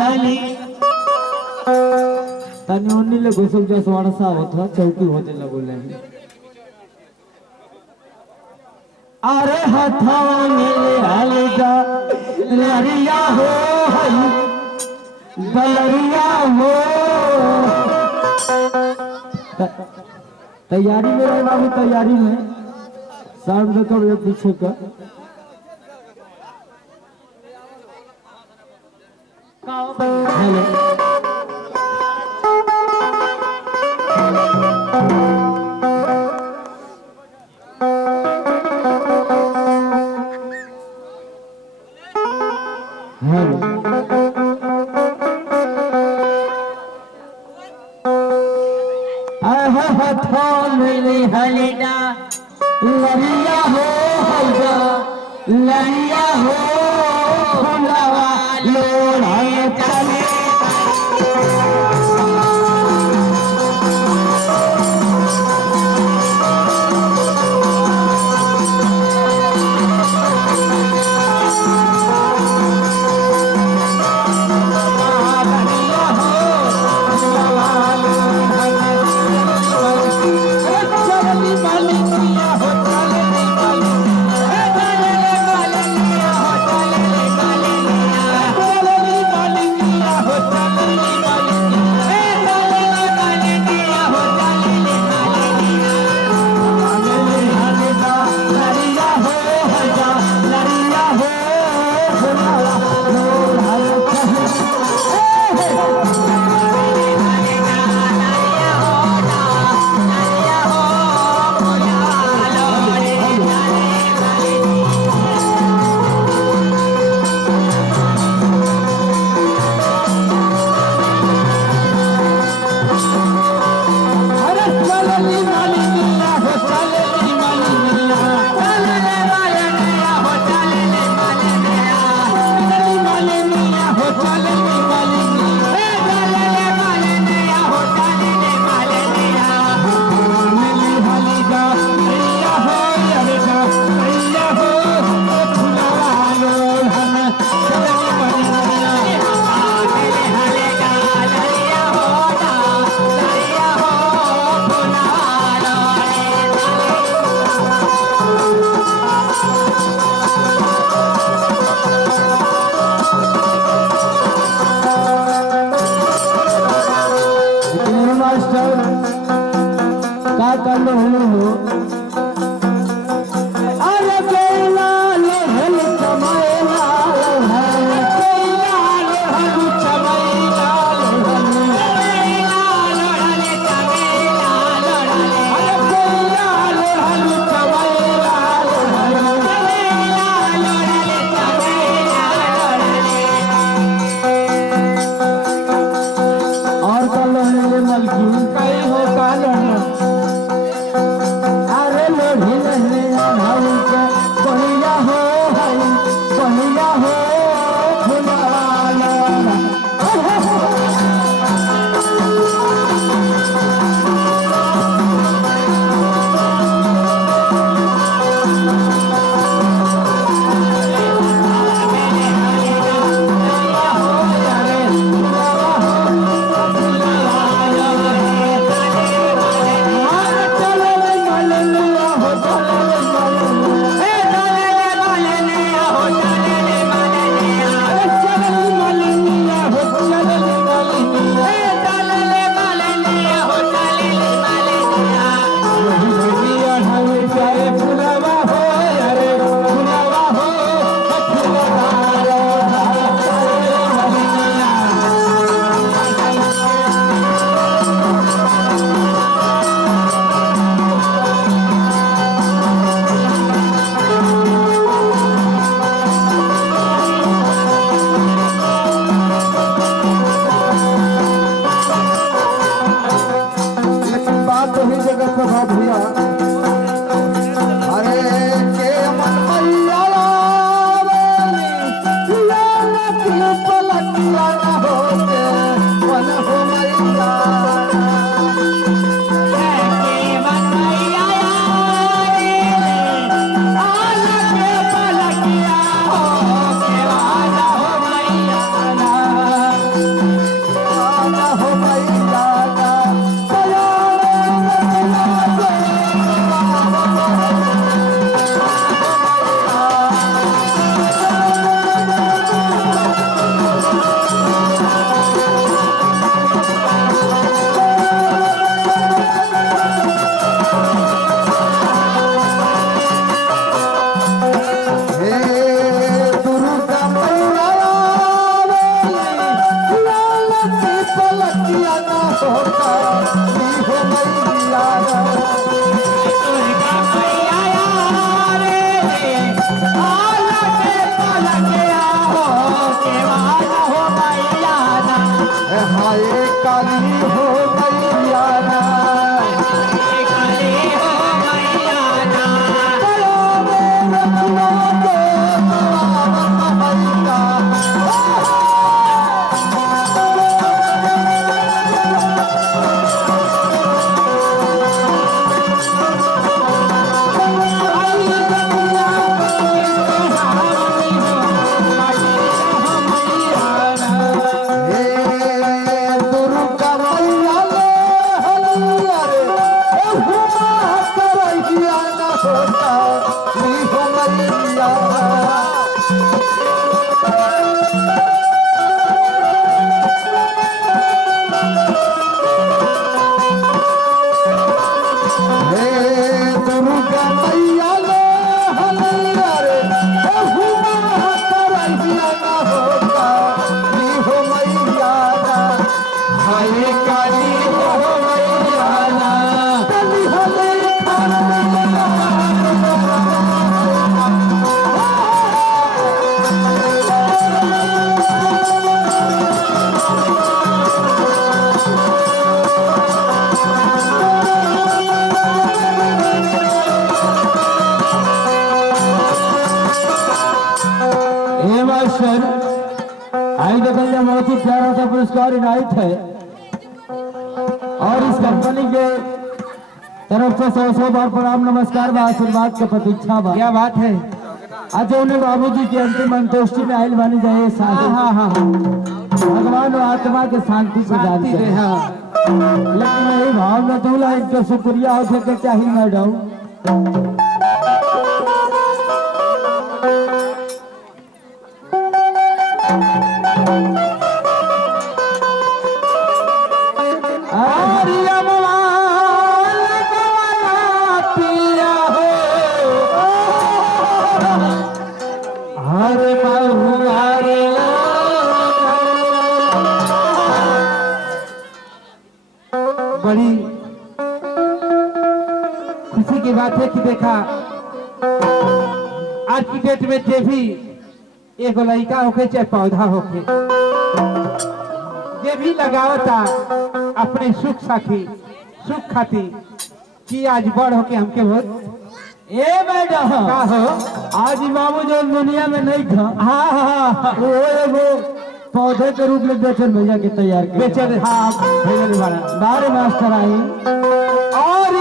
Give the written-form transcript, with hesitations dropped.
हाली तने ओनी ले घुसक जा सवार सा होता चौकी होते लगो नहीं अरे हथवा में हाली जा लरिया हो बलरिया हो तैयारी में रहे बाबू तैयारी में साउंड देखो ये पीछे का हेलो हलिया लरिया हो लरिया हो फुलवा लोढ़ा चले आई देखल जाए बहुत ही प्यारा सा पुरस्कार इनायत है और इस कंपनी के तरफ से 100 बार प्रणाम नमस्कार व आशीर्वाद के प्रतीक्षा बा। क्या बात है। आज उन्हें बाबूजी की अंतिम अंत्येष्टि में आयल बनी जाए हाँ भगवान और आत्मा के शांति प्रदान दे। करे। हाँ लेकिन यही भाव में दूल्हा इनका शुक्रिया होने के चाहिए मैडम। बड़ी खुशी की बात है कि देखा आज की डेट में जे भी एक लड़का होके चाहे पौधा होके जे भी लगावता अपने सुख साथी सुख खाती कि आज बड़ होके हमके बहुत ए मैडम का हो आज बाबू जो दुनिया में नहीं था हाँ वो एगो पौधे के रूप में बेचन भैया के तैयार बेचन हाँ भेजने वाला बारे मास्टर आई और